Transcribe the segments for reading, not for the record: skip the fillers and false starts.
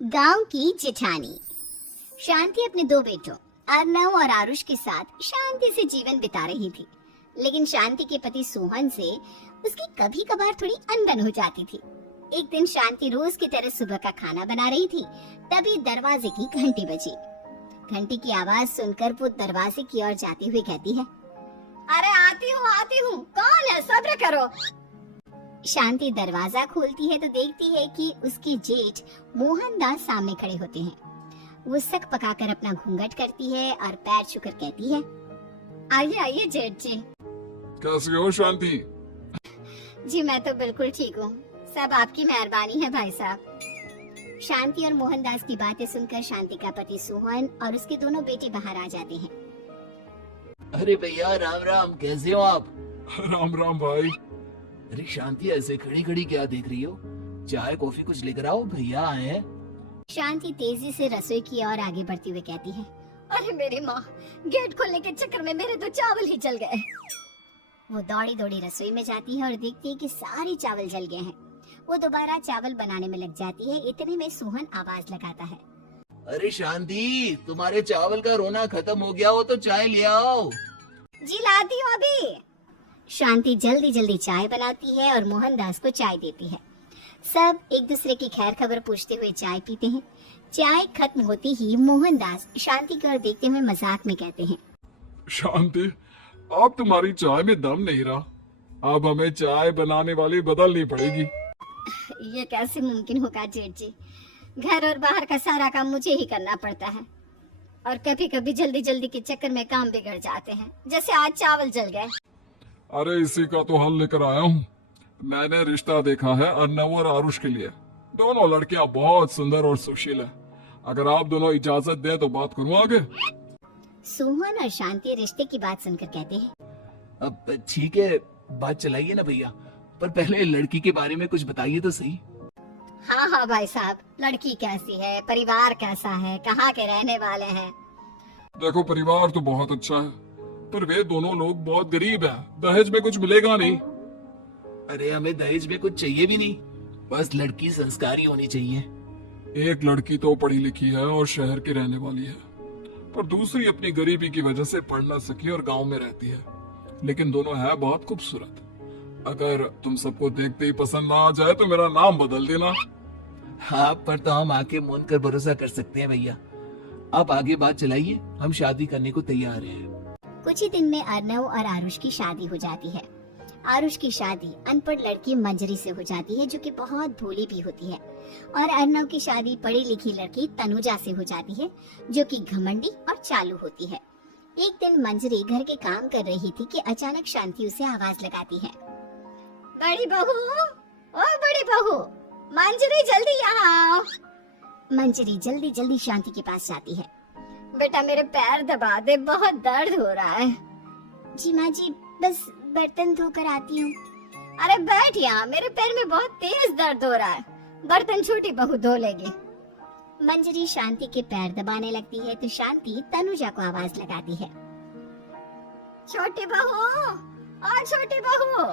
गांव की जेठानी। शांति अपने दो बेटों अर्नव और आरुष के साथ शांति से जीवन बिता रही थी, लेकिन शांति के पति सोहन से उसकी कभी कभार थोड़ी अनबन हो जाती थी। एक दिन शांति रोज की तरह सुबह का खाना बना रही थी, तभी दरवाजे की घंटी बजी। घंटी की आवाज सुनकर वो दरवाजे की ओर जाती हुई कहती है, अरे आती हूँ, कौन है, सब्र करो। शांति दरवाजा खोलती है तो देखती है कि उसके जेठ मोहनदास सामने खड़े होते हैं। वो सक पकाकर अपना घूंघट करती है और पैर छूकर कहती है, आइए आइए जेठ जी। कैसे हो शांति? जी मैं तो बिल्कुल ठीक हूँ, सब आपकी मेहरबानी है भाई साहब। शांति और मोहनदास की बातें सुनकर शांति का पति सोहन और उसके दोनों बेटे बाहर आ जाते हैं। अरे भैया राम राम, कैसे हो आप? राम राम भाई। अरे शांति, ऐसे खड़ी खड़ी क्या देख रही हो? चाय कॉफी कुछ लेकर आओ, भैया आए हैं। शांति तेजी से रसोई की ओर आगे बढ़ती हुई कहती है, अरे मेरी माँ, गेट खोलने के चक्कर में मेरे तो चावल ही जल गए। वो दौड़ी दौड़ी रसोई में जाती है और देखती है कि सारे चावल जल गए हैं। वो दोबारा चावल बनाने में लग जाती है। इतने में सोहन आवाज लगाता है, अरे शांति, तुम्हारे चावल का रोना खत्म हो गया हो तो चाय ले आओ। जी लाती हूँ अभी। शांति जल्दी जल्दी चाय बनाती है और मोहनदास को चाय देती है। सब एक दूसरे की खैर खबर पूछते हुए चाय पीते हैं। चाय खत्म होती ही मोहनदास शांति की ओर देखते हुए मजाक में कहते हैं, शांति, अब तुम्हारी चाय में दम नहीं रहा, अब हमें चाय बनाने वाली बदलनी पड़ेगी। ये कैसे मुमकिन होगा जेठ जी, घर और बाहर का सारा काम मुझे ही करना पड़ता है और कभी कभी जल्दी जल्दी के चक्कर में काम बिगड़ जाते हैं, जैसे आज चावल जल गए। अरे इसी का तो हल लेकर आया हूँ। मैंने रिश्ता देखा है अर्नव और आरुष के लिए। दोनों लड़कियां बहुत सुंदर और सुशील है। अगर आप दोनों इजाजत दें तो बात करूँ आगे। सोहन और शांति रिश्ते की बात सुनकर कहते हैं, अब ठीक है, बात चलाइए ना भैया, पर पहले लड़की के बारे में कुछ बताइए तो सही। हाँ भाई साहब, लड़की कैसी है, परिवार कैसा है, कहाँ के रहने वाले हैं? देखो, परिवार तो बहुत अच्छा है, पर वे दोनों लोग बहुत गरीब है। दहेज में कुछ मिलेगा नहीं। अरे हमें दहेज में कुछ चाहिए भी नहीं, बस लड़की संस्कारी होनी चाहिए। एक लड़की तो पढ़ी लिखी है और शहर की रहने वाली है, पर दूसरी अपनी गरीबी की वजह से पढ़ ना सकी और गांव में रहती है, लेकिन दोनों है बहुत खूबसूरत। अगर तुम सबको देखते ही पसंद ना आ जाए तो मेरा नाम बदल देना। हाँ, पर तो हम आके मूंद कर भरोसा कर सकते हैं भैया। आप आगे बात चलाइए, हम शादी करने को तैयार हैं। कुछ ही दिन में अर्नव और आरुष की शादी हो जाती है। आरुष की शादी अनपढ़ लड़की मंजरी से हो जाती है, जो कि बहुत भोली भी होती है, और अर्नव की शादी पढ़ी लिखी लड़की तनुजा से हो जाती है, जो कि घमंडी और चालू होती है। एक दिन मंजरी घर के काम कर रही थी कि अचानक शांति उसे आवाज लगाती है, बड़ी बहू, ओ बड़ी बहू, मंजरी जल्दी यहाँ आओ। मंजरी जल्दी जल्दी शांति के पास जाती है। बेटा मेरे पैर दबा दे, बहुत दर्द हो रहा है। जी माँ जी, बस बर्तन धोकर आती हूँ। अरे बैठ यहाँ, मेरे पैर में बहुत तेज दर्द हो रहा है, बर्तन छोटी बहू धो लेगी। मंजरी शांति के पैर दबाने लगती है तो शांति तनुजा को आवाज लगाती है, छोटी बहू, और छोटी बहू।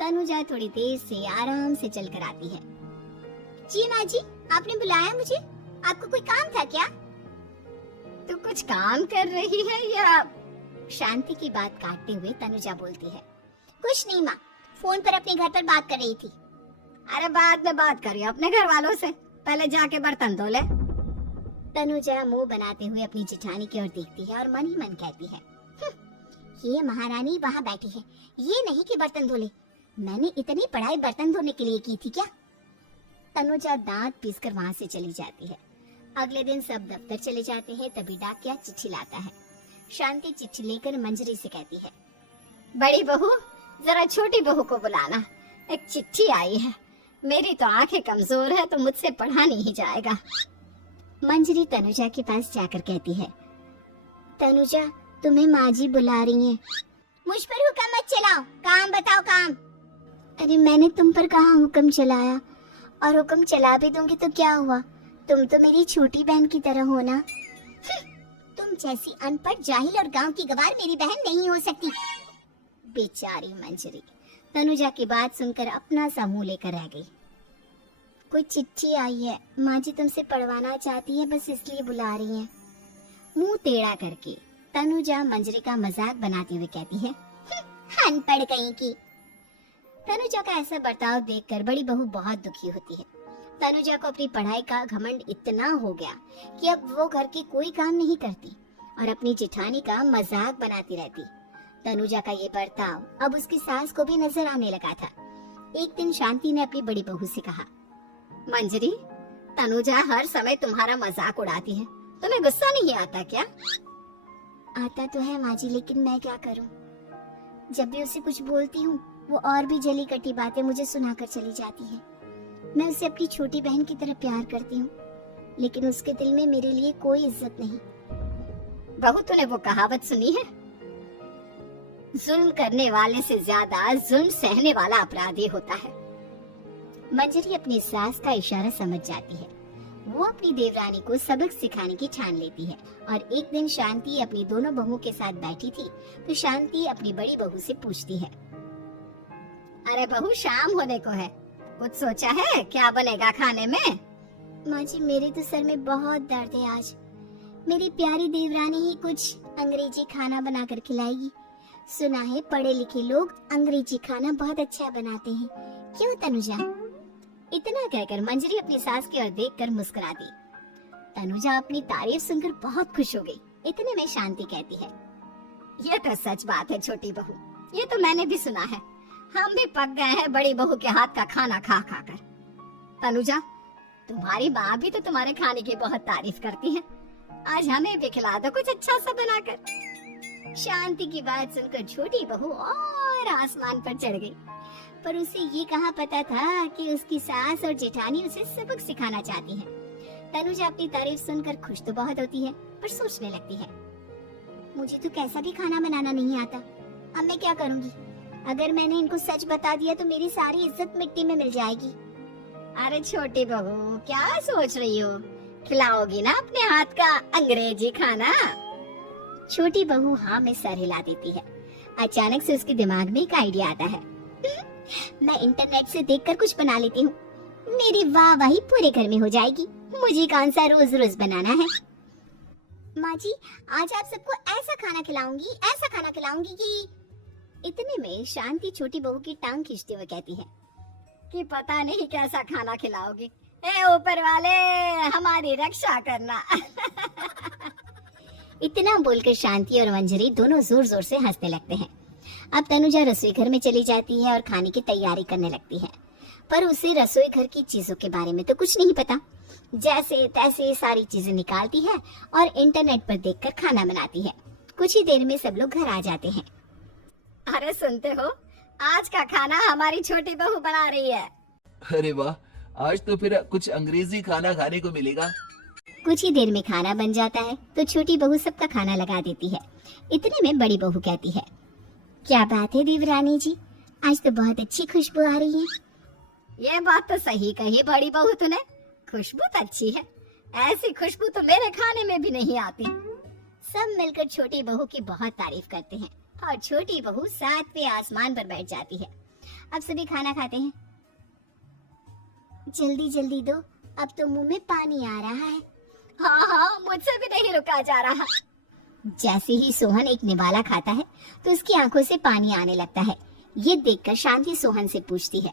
तनुजा थोड़ी देर से आराम से चलकर आती है। जी माँ जी, आपने बुलाया मुझे, आपको कोई काम था क्या? तू कुछ काम कर रही है या? शांति की बात काटते हुए तनुजा बोलती है, कुछ नहीं माँ, फोन पर अपने घर पर बात कर रही थी। अरे बाद में बात करिए अपने घर वालों से, पहले जाके बर्तन धो ले। तनुजा मुंह बनाते हुए अपनी जेठानी की ओर देखती है और मन ही मन कहती है, ये महारानी वहाँ बैठी है, ये नहीं कि बर्तन धो ले। मैंने इतनी पढ़ाई बर्तन धोने के लिए की थी क्या? तनुजा दांत पीसकर वहाँ से चली जाती है। अगले दिन सब दफ्तर चले जाते हैं, तभी डाकिया चिट्ठी लाता है। शांति चिट्ठी लेकर मंजरी से कहती है, बड़ी बहू, जरा छोटी बहू को बुलाना, एक चिट्ठी आई है। मेरी तो आंखें कमजोर है तो मुझसे पढ़ा नहीं जाएगा। मंजरी तनुजा के पास जाकर कहती है, तनुजा, तुम्हें माँ जी बुला रही हैं। मुझ पर हुक्म मत चलाओ, काम बताओ काम। अरे मैंने तुम पर कहाँ हुक्म चलाया, और हुक्म चला भी दूंगी तो क्या हुआ, तुम तो मेरी छोटी बहन की तरह हो ना। तुम जैसी अनपढ़, जाहिल और गांव की गवार मेरी बहन नहीं हो सकती। बेचारी मंजरी तनुजा की बात सुनकर अपना सा मुंह लेकर रह गई। कोई चिट्ठी आई है, माँ जी तुमसे पढ़वाना चाहती है, बस इसलिए बुला रही हैं। मुंह टेढ़ा करके तनुजा मंजरी का मजाक बनाते हुए कहती है, अनपढ़ कहीं की। तनुजा का ऐसा बर्ताव देखकर बड़ी बहू बहुत दुखी होती है। तनुजा को अपनी पढ़ाई का घमंड इतना हो गया कि अब वो घर के कोई काम नहीं करती और अपनी जेठानी का मजाक बनाती रहती। तनुजा का ये बर्ताव अब उसकी सास को भी नजर आने लगा था। एक दिन शांति ने अपनी बड़ी बहू से कहा, मंजरी, तनुजा हर समय तुम्हारा मजाक उड़ाती है, तुम्हें गुस्सा नहीं आता क्या? आता तो है माँ जी, लेकिन मैं क्या करूं? जब भी उसे कुछ बोलती हूँ वो और भी जली कटी बातें मुझे सुनाकर चली जाती है। मैं उसे अपनी छोटी बहन की तरह प्यार करती हूँ, लेकिन उसके दिल में मेरे लिए कोई इज्जत नहीं। बहू, तूने वो कहावत सुनी है, जुल्म करने वाले से ज्यादा जुल्म सहने वाला अपराधी होता है। मंजरी अपनी सास का इशारा समझ जाती है। वो अपनी देवरानी को सबक सिखाने की ठान लेती है और एक दिन शांति अपनी दोनों बहुओं के साथ बैठी थी तो शांति अपनी बड़ी बहू से पूछती है, अरे बहू, शाम होने को है, कुछ सोचा है क्या बनेगा खाने में? माँ जी, मेरे तो सर में बहुत दर्द है आज। मेरी प्यारी देवरानी ही कुछ अंग्रेजी खाना बनाकर खिलाएगी। सुना है पढ़े लिखे लोग अंग्रेजी खाना बहुत अच्छा बनाते हैं, क्यों तनुजा? इतना कहकर मंजरी अपनी सास की ओर देखकर मुस्कुरा दी। तनुजा अपनी तारीफ सुनकर बहुत खुश हो गई। इतने में शांति कहती है, ये तो सच बात है छोटी बहू, ये तो मैंने भी सुना है। हम भी पक गए हैं बड़ी बहू के हाथ का खाना खा खा कर। तनुजा, तुम्हारी माँ भी तो तुम्हारे खाने की बहुत तारीफ करती है, आज हमें भी खिला दो कुछ अच्छा सा बनाकर। शांति की बात सुनकर छोटी बहू और आसमान पर चढ़ गई, पर उसे ये कहाँ पता था कि उसकी सास और जेठानी उसे सबक सिखाना चाहती है। तनुजा अपनी तारीफ सुनकर खुश तो बहुत होती है, पर सोचने लगती है, मुझे तो कैसा भी खाना बनाना नहीं आता, अब मैं क्या करूँगी? अगर मैंने इनको सच बता दिया तो मेरी सारी इज्जत मिट्टी में मिल जाएगी। अरे छोटी बहू, क्या सोच रही हो? खिलाओगी ना अपने हाथ का अंग्रेजी खाना? छोटी बहू हाँ में सर हिला देती है। अचानक से उसके दिमाग में एक आइडिया आता है। मैं इंटरनेट से देखकर कुछ बना लेती हूँ, मेरी वाहवाही पूरे घर में हो जाएगी। मुझे कौन सा रोज रोज बनाना है। माँ जी, आज आप सबको ऐसा खाना खिलाऊंगी कि। इतने में शांति छोटी बहू की टांग खींचते हुए कहती है कि पता नहीं कैसा खाना खिलाओगी, ए ऊपर वाले हमारी रक्षा करना। इतना बोलकर शांति और मंजरी दोनों जोर जोर से हंसने लगते हैं। अब तनुजा रसोई घर में चली जाती है और खाने की तैयारी करने लगती है, पर उसे रसोई घर की चीजों के बारे में तो कुछ नहीं पता। जैसे तैसे सारी चीजें निकालती है और इंटरनेट पर देखकर खाना बनाती है। कुछ ही देर में सब लोग घर आ जाते हैं। अरे सुनते हो, आज का खाना हमारी छोटी बहू बना रही है। अरे वाह, आज तो फिर कुछ अंग्रेजी खाना खाने को मिलेगा। कुछ ही देर में खाना बन जाता है तो छोटी बहू सबका खाना लगा देती है। इतने में बड़ी बहू कहती है, क्या बात है देवरानी जी, आज तो बहुत अच्छी खुशबू आ रही है। ये बात तो सही कही बड़ी बहू तूने, खुशबू तो अच्छी है, ऐसी खुशबू तो मेरे खाने में भी नहीं आती। सब मिलकर छोटी बहू की बहुत तारीफ करते हैं और छोटी बहू 7वें आसमान पर बैठ जाती है। अब सभी खाना खाते हैं। जल्दी जल्दी दो, अब तो मुंह में पानी आ रहा है। हाँ, मुझसे भी नहीं रुका जा रहा। जैसे ही सोहन एक निवाला खाता है तो उसकी आंखों से पानी आने लगता है। ये देखकर शांति सोहन से पूछती है,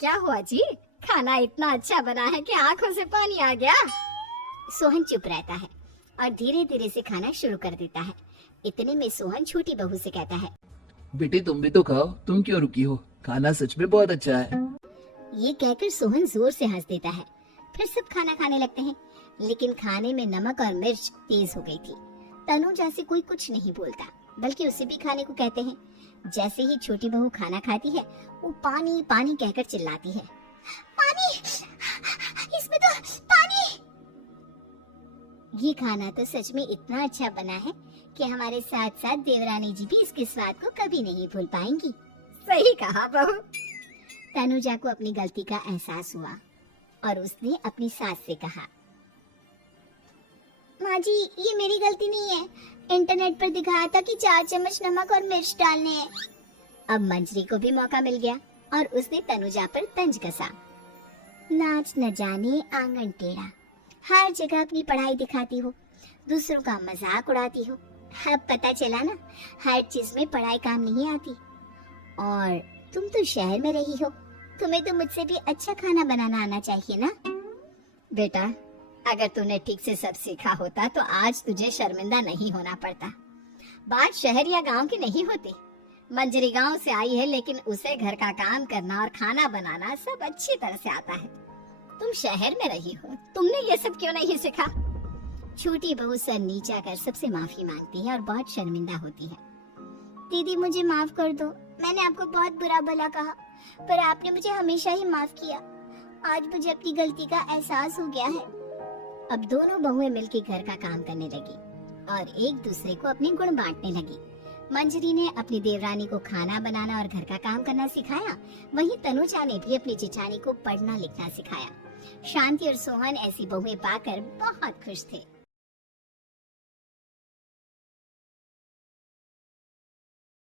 क्या हुआ जी, खाना इतना अच्छा बना है कि आंखों से पानी आ गया? सोहन चुप रहता है और धीरे धीरे से खाना शुरू कर देता है। इतने में सोहन छोटी बहू से कहता है, बेटी तुम भी तो खाओ, तुम क्यों रुकी हो, खाना सच में बहुत अच्छा है। ये कहकर सोहन जोर से हंस देता है। फिर सब खाना खाने लगते हैं, लेकिन खाने में नमक और मिर्च तेज हो गई थी। तनुजा से कोई कुछ नहीं बोलता, बल्कि उसे भी खाने को कहते हैं। जैसे ही छोटी बहू खाना खाती है वो पानी पानी कहकर चिल्लाती है, पानी, इसमें तो पानी। ये खाना तो सच में इतना अच्छा बना है कि हमारे साथ साथ देवरानी जी भी इसके स्वाद को कभी नहीं भूल पाएंगी। सही कहा बहू। तनुजा को अपनी गलती का एहसास हुआ और उसने अपनी सास से कहा, माँ जी ये मेरी गलती नहीं है, इंटरनेट पर दिखाया था कि 4 चम्मच नमक और मिर्च डालने हैं। अब मंजरी को भी मौका मिल गया और उसने तनुजा पर तंज कसा। नाच न जाने आंगन टेढ़ा, हर जगह अपनी पढ़ाई दिखाती हो, दूसरों का मजाक उड़ाती हो। अब पता चला ना, हर चीज में पढ़ाई काम नहीं आती। और तुम तो शहर में रही हो, तुम्हें तो मुझसे भी अच्छा खाना बनाना आना चाहिए ना। बेटा, अगर तूने ठीक से सब सीखा होता तो आज तुझे शर्मिंदा नहीं होना पड़ता। बात शहर या गांव की नहीं होती। मंजरी गांव से आई है, लेकिन उसे घर का काम करना और खाना बनाना सब अच्छी तरह से आता है। तुम शहर में रही हो, तुमने ये सब क्यों नहीं सीखा? छोटी बहू सर नीचा कर सबसे माफी मांगती है और बहुत शर्मिंदा होती है। दीदी, मुझे माफ कर दो, मैंने आपको बहुत बुरा भला कहा, पर आपने मुझे हमेशा ही माफ किया। आज मुझे अपनी गलती का एहसास हो गया है। अब दोनों बहुएं मिलकर घर का काम करने लगी और एक दूसरे को अपने गुण बांटने लगी। मंजरी ने अपनी देवरानी को खाना बनाना और घर का काम करना सिखाया, वहीं तनुजा ने भी अपनी जेठानी को पढ़ना लिखना सिखाया। शांति और सोहन ऐसी बहुएं पाकर बहुत खुश थे।